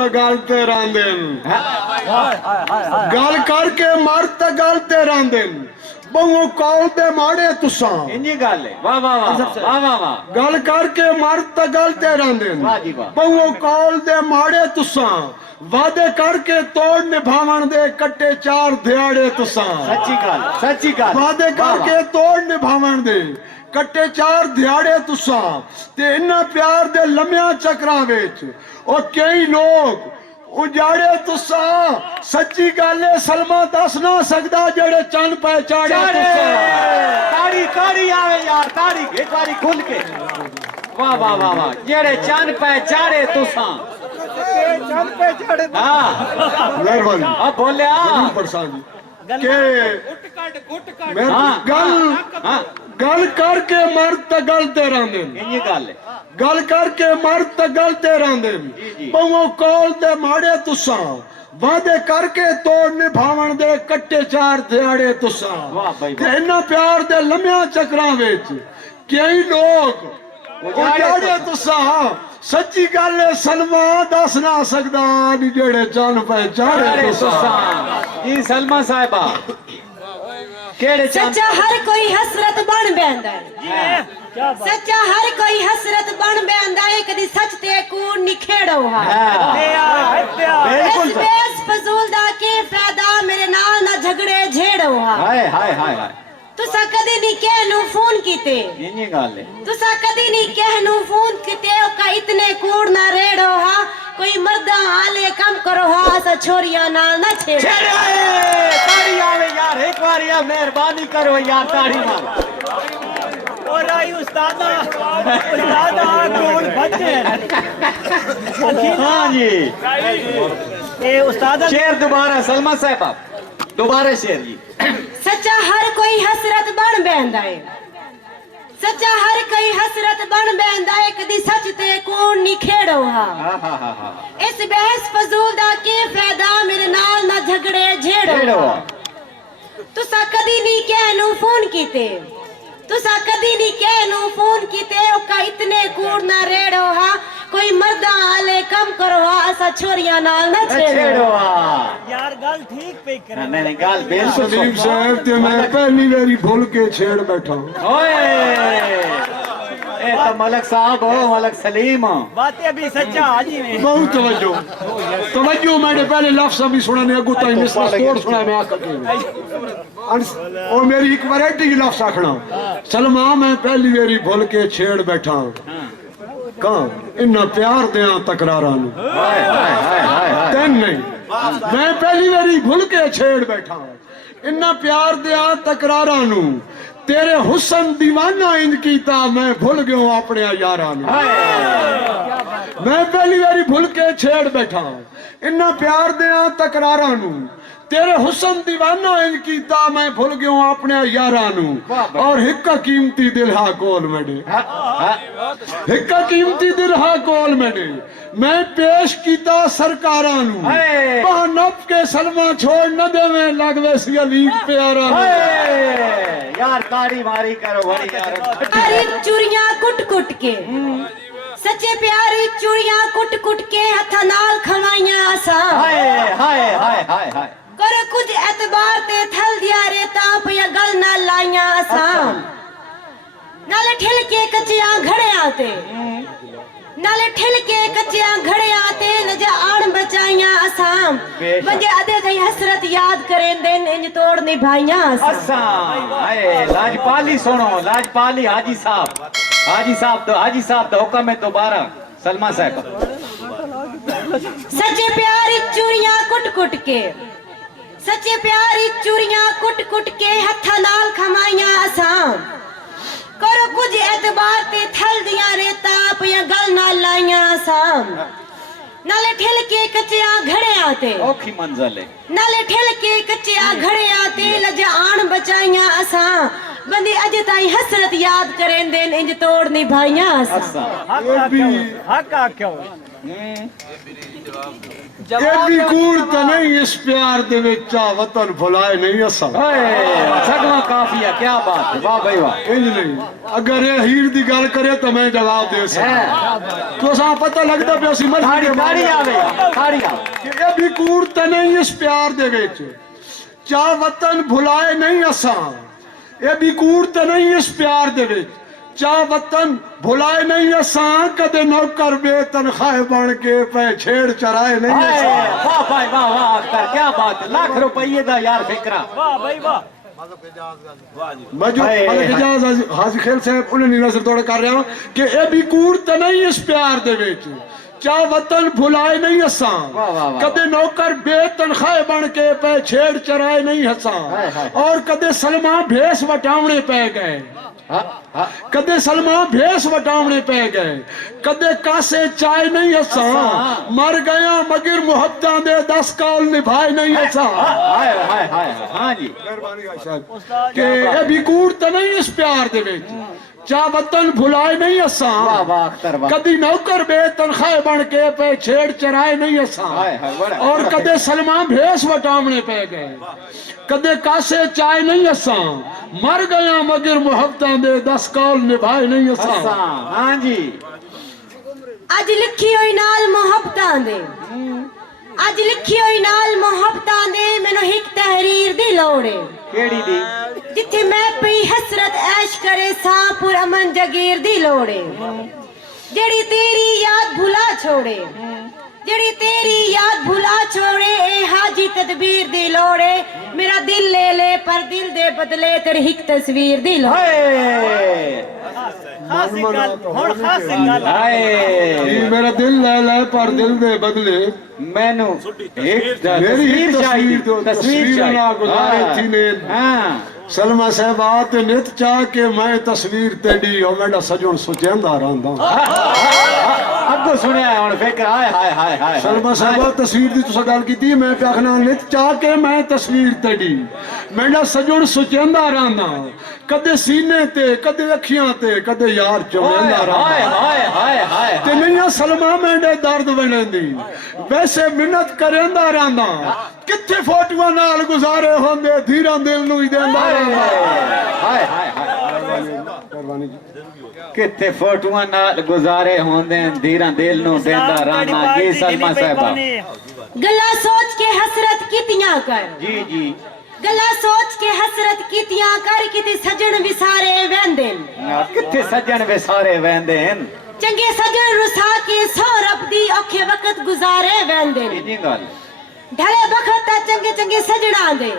त गलते रहंदन गल करके मर त गलते रहंदन बहु कौल दे माड़े तुसां इंजी गल है वाह वाह वाह वाह वाह वाह गल करके मर त गलते रहंदन वाह जी वाह बहु कौल दे माड़े तुसां वादे करके तोड़ निभावण दे कट्टे चार दिहाड़े तुसां सच्ची गल वादे करके तोड़ निभावण दे कट्टे चार दिहाड़े तुसां ते इन्ना प्यार दे लम्या चक्रां विच ओ कई लोग उजाड़े तुसां सच्ची गल है सलमा दस ना सकदा जेड़े चंद पे चाड़े तुसां ताड़ी ताड़ी आवे यार ताड़ी एक बारी खुल के वाह वाह वाह वाह जेड़े चंद पे चाड़े तुसां चंद पे चाड़े हां मेहरबानी अब बोलिया परेशान के मैं गल करके मर त गलते रहंदे ये गल है गल करके मर त गलते रहंदे बहु कौल दे माड़े तुसां वादे करके तोड़ निभावण दे कट्टे चार दिहाड़े तुसां ते इन्ना प्यार दे लम्या चक्रां विच कई लोग उजाड़े तुसां सच्ची गल है सलमा दस ना सकदा नी जेड़े चंद पे चाड़े तुसां जी सलमा साहिबा केड़े सच्चा हर कोई हसरत बन बैंदा है सच्चा हर कोई हसरत बन बैंदा है कदी सच ते कूड़ निखेड़ो हा बिल्कुल बेस फजूल दा के फायदा मेरे नाल ना झगड़े झेड़ो हा हाय हाय हाय हाय तुसा कदी नहीं कहनू फोन कीते ये गल है तुसा कदी नहीं कहनू फोन कीते ओ का इतने कूड़ ना रेड़ो हा कोई मर्दा हाले कम करो हा सा छोरियां नाल ना छेड़ो ताड़ी आवे यार एक बार यार मेहरबानी करो यार ताड़ी मार और आई उस्तादा कौन बच्चे हां जी ए उस्तादा शेर दोबारा सलमा साहिबा दोबारा शेर जी सच्चा हर कोई हसरत बन बैंदा है सच्चा हर कोई हसरत बन बैंदा है कदी सच ते कूड़ नहीं खेड़ो हा इस बहस फजूल दा के फायदा मेरे नाल ना झगड़े झेड़ो तुसा कदी नहीं कहनू फोन कीते तुसा कदी नहीं कहनू फोन कीते ओ का इतने कूड़ ना रेड़ो हा कोई मर्दा हाले कम करो हा असा छोरियां नाल ना छेड़ो यार गल ठीक पे कर नहीं गल बिल्कुल सलीम साहब ते मैं पहली बारी भूल के छेड़ बैठा ओए ए तो मलक साहब हो मलक सलीम बातें अभी सच्चा हाजी में बहुत तवज्जो मैंने पहले लफ्ज़ भी सुना ने अगू ताई मिसरा तोड़ सुना मैं आकर के और मेरी एक वैरायटी की लफ्ज़ आखना सलमा मैं पहली बारी भूल के छेड़ बैठा कहां इन्ना प्यार दिया तकरारा नु तेन नहीं मैं पहली बारी भूल के छेड़ बैठा इन्ना प्यार दिया तकरारा नु तेरे हुस्न दीवाना इंज कीता मैं भूल गया अपने यारा नु मैं पहली बारी भूल के छेड़ बैठा इन्ना प्यार दिया तकरारा नु तेरे हुस्न दीवाना इंज कीता मैं भूल गया अपने यारा नु और हिक्का कीमती दिल हा कोल मेरे हिक्का कीमती दिल हा कोल मेरे मैं पेश कीता सरकारा नु नप के सलमा छोड़ न देवे लगवे सी अलीक प्यारा यार ताड़ी मारी करो बड़ी यार अरे चूड़ियां कुट कुट के सच्चे प्यारी चूड़ियां कुट कुट के हथा नाल खवाइयां असा हाय हाय हाय हाय हाय करो कुछ एतबार ते थल दिया रेता पिया गल ना लाइयां असा नाले ठिल के कच्चियां घड़े आते नाले ठिल के कच्चियां घड़े आते नजा आण बचाइयां असा बजे अदे गई हसरत याद करें दिन इंज तोड़ निभाइयां असा हाय लाजपाली सुनो लाजपाली हाजी साहब तो हुक्म है दोबारा सलमा साहब सच्चे प्यारी चूड़ियां कुट कुट के सच्चे प्यारी चूड़ियां कुट कुट के हथा नाल खमाइयां असा करो कुछ एतबार ते थल दिया रेता पिया गल ना लाइयां असा नाले ठिल के कच्चियां घड़े आते औखी मंजिल है नाले ठिल के कच्चियां घड़े आते लजा आण बचाइयां असा बंदी अज ताई हसरत याद करें देन इंज तोड़ निभाइयां असा हक आख्यो ये भी कूड़ तो नहीं इस प्यार दे विच वतन भुलाए नहीं असा सगवा काफिया क्या बात है वाह भाई वाह इंज नहीं अगर ये हीर दी गल करे तो मैं जवाब दे सकता तो सा पता लगदा पे सी मर गाड़ी आवे गाड़ी आवे ये भी कूड़ तो नहीं इस प्यार दे विच चा वतन भुलाए नहीं असा ये भी कूड़ तो नहीं इस प्यार दे विच चा वतन भुलाए नहीं असा कदे नौकर बेतनखाह बन के पे छेड़ चराए नहीं असा वाह भाई वाह वाह अख्तर क्या बात है लाख रुपये दा यार फिक्रा वाह भाई वाह मजो मलिक इजाज हाजी खेल साहब उन्हें नजर तोड़ कर रहा हूं कि ये भी कूड़ तो नहीं इस प्यार दे विच चा वतन भुलाए नहीं असा कदे नौकर बेतनखाह बन के पे छेड़ चराए नहीं हसा और कदे सलमा भेस वटावने पे गए कदे सलमा भेस वटावने पे गए कदे कासे चाय नहीं हसा मर गया मगर मुहब्बतां दे 10 कौल निभाए नहीं हसा हाय हाय हाय हां जी के ये भी कूड़ तो नहीं इस प्यार दे विच चा वतन भुलाए नहीं असा वाह वाह अख्तर वाह कदी नौकर बेतनखाह बन के पे छेड़ चराए नहीं असा और कदे सलमा भेस वटावने पे गए कदे कासे चाय नहीं असा मर गया मगर मुहब्बतां दे 10 कौल निभाए नहीं असा हां जी अज लिखी हुई नाल मोहब्बतां दे अज लिखी हुई नाल मोहब्बतां दे मैनू हिक तहरीर दी लोड़ है केड़ी दी जिथे मैं पई हसरत ऐश करे सापुर अमन जगीर दी लोड़ है जेड़ी तेरी याद भुला छोड़े जेड़ी तेरी याद भुला छोड़े ए हाजी तदबीर दी लोड़ है मेरा दिल ले ले पर दिल दे बदले तेरी हिक तस्वीर दी लोड़ खासी गल हुन खासी गल जी मेरा दिल ले ले पर दिल दे बदले मैनू एक मेरी ही तस्वीर दो तस्वीर ना गुजारे थी ने हां सलमा साहब आत नित चाह के मैं तस्वीर तेरी ओ मेरा सजन सुचेंदा रहंदा अगो सुनिया हुन फिक्र हाय हाय हाय हाय सलमा साहब तस्वीर दी तुसा गल कीती मैं पे आखना नित चाह के मैं तस्वीर तेरी मेरा सजन सुचेंदा रहंदा कदे सीने ते कदे अखियां ते कदे यार चवेंदा रहंदा हाय हाय हाय हाय ते नहीं सलमा मेरे दर्द वणंदी वैसे मिन्नत करेंदा रहंदा किथे फोटोआं नाल गुजारे होंदे धीरा दिल नु ही देंदा रहंदा हाय हाय हाय मेहरबानी जी किथे फोटोआं नाल गुजारे होंदे धीरा दिल नु देंदा रहना जी सलमा साहबा गल्ला सोच के हसरत कीतियां कर जी जी गल्ला सोच के हसरत कीतियां कर किते सजन विसारे वेंदेन किथे सजन वे सारे वेंदे हन चंगे सजन रुसा के सौरभ दी औखे वक्त गुजारे वेंदेन इनी गल ढले बखत चंगे चंगे सजणा दे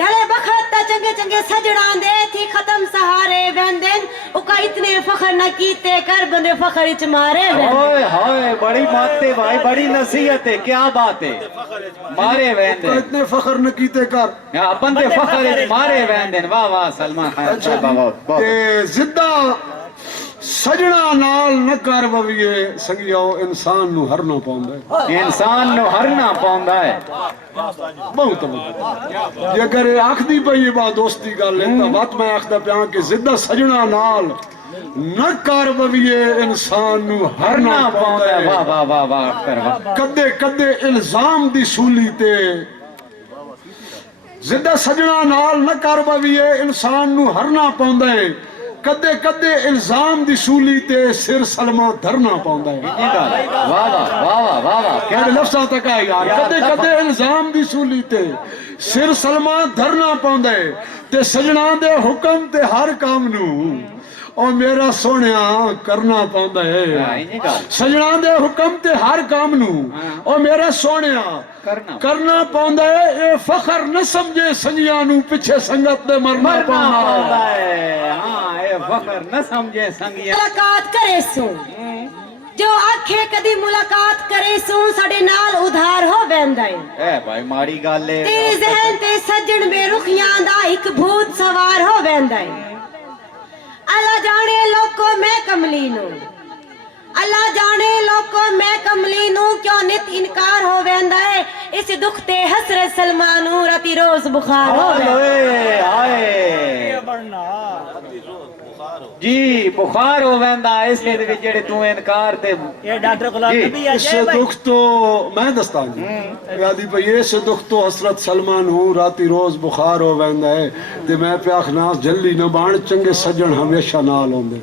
ढले बखत चंगे चंगे सजणा दे थी खत्म सहारे वेंदेन उका इतने फखर न कीते कर बंदे फखर इच मारे ओए होए बड़ी बात है भाई बड़ी नसीहत है क्या बात है मारे वेंदे इतने फखर न कीते कर या बंदे फखर इच मारे वेंदे वाह वाह सलमान खान साहब बहुत ते जिद्दा सजना नाल न कर बविए संगियो इंसान नु हरना पाउंदा है इंसान नु हरना पाउंदा है बहुत जे अगर आखदी पई बा दोस्ती गल है तो बात मैं आखदा पिया कि जिद्दा सजना नाल न कर बविए इंसान नु हरना पाउंदा है वाह वाह वाह वाह करवा कदे कदे इल्जाम दी सूली ते जिद्दा सजना नाल न कर बविए इंसान नु हरना पाउंदा है कदे कदे इल्जाम दी सूली ते सिर सलमा धरना पाउंदा है वाह वाह वाह वाह वाह क्या लफ्ज़ां तक है यार कदे कदे इल्जाम दी सूली ते सिर सलमा धरना पाउंदा है ते सजना दे हुक्म ते हर काम नू ओ मेरा सोहणिया करना पाउंदा है सजना दे हुक्म ते हर काम नू ओ मेरा सोहणिया करना पाउंदा है ए फखर न समझे संगियां नू पिछे संगत दे मरना पाउंदा है हां ए फखर न समझे संगियां मुलाकात करे सो जो आखे कदी मुलाकात करे सो साडे नाल उधार हो वेंदा है ए भाई माड़ी गल है तेरे ज़हन ते सजन बेरुखियां दा एक भूत सवार हो वेंदा है अल्लाह जाने लोको मैं कमली नो अल्लाह जाने लोको मैं कमली नू क्यों नित इनकार हो वेंदा है इस दुख ते हसरत सलमान नू राती रोज बुखार हो वेंदा ओए हाय ये बनना जी बुखार हो वेंदा इसे दे विच जेड़े तू इनकार ते ये डॉक्टर गुलाम जी, नबी आ इस जाए भाई दुख तो मैं दस्ता जी यादी भाई इस दुख तो हसरत सलमान हूँ राती रोज बुखार हो वेंदा है ते मैं पे आखना जल्दी न बाण चंगे सज्जन हमेशा नाल होंदे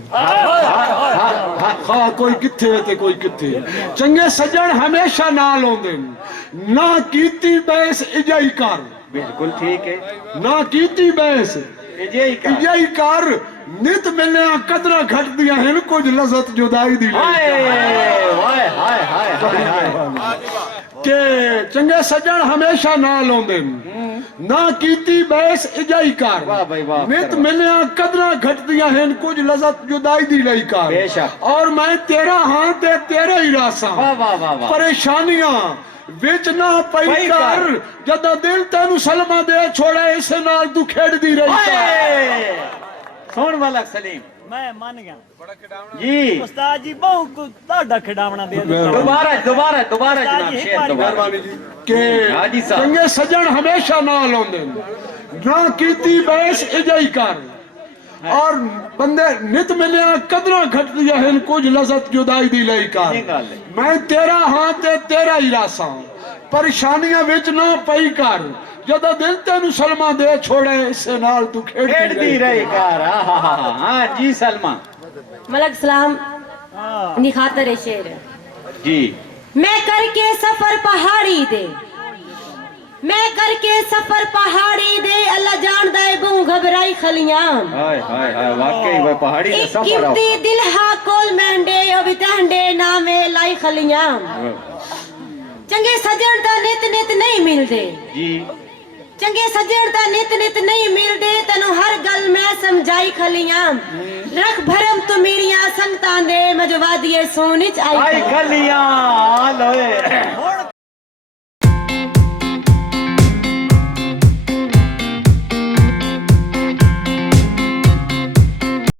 हाँ कोई किथे ते कोई किथे चंगे सज्जन हमेशा नाल होंदे ना कीती बैस इजाई कर बिल्कुल ठीक है ना कीती बैस यही का इजाई कर नित मिलने कदरा घट दिया हैं कुछ लज़त जुदाई दी हाय हाय हाय हाय हाय के चंगे सज्जन हमेशा नाल होंदे ना कीती बैस इजाई कर वाह भाई वाह नित मिलने कदरा घट दिया हैं कुछ लज़त जुदाई दी लई कर बेशक। और मैं तेरा हां ते तेरे ही रासा वाह वाह वाह वाह परेशानियां विच ना पई पई कर कर। जदा दिल तेनु सलमा दे छोड़े इस नाल तू खेड़दी रही कर हाय सुन मलक सलीम मैं मान गया जी उस्ताद जी बहु को ਤੁਹਾਡਾ ਖਿਡਾਵਣਾ ਦੇ ਦਿੱਤਾ दोबारा दोबारा दोबारा जनाब जी, शेर दोबारा मेहरबानी जी के हाजी साहब। चंगे सज्जन हमेशा नाल होंदे ना कीती बैस इजाई कर और बंदे नित मिलिया कदरा घट दिया हैं कुछ लज़त जुदाई दी लई ये कर गल है। मैं तेरा हां ते तेरा ही रासा परेशानियां विच ना पई कर जदा दिल तेनु सलमा दे छोड़े इस नाल तू खेड़ खेड़दी दी रही कार हाँ जी सलमा मलक सलाम ਹਾਂ नी खातर शेर जी मैं करके सफर पहाड़ी दे मैं करके सफर पहाड़ी दे अल्लाह जानदा है बू घबराई खलियां हाय हाय हाय वाकई वो पहाड़ी में एक सफर कीमती दिल हा कोल मेंडे ओ बितंडे नामे लाई खलियां चंगे सजण दा नित नित नहीं मिलदे जी चंगे सजण दा नित नित नहीं मिलदे तनु हर गल मैं समझाई खलियां रख भरम तू मेरियां संगतां दे मजवादिए सोनिच आई आई खलियां लोए ਹੁਣ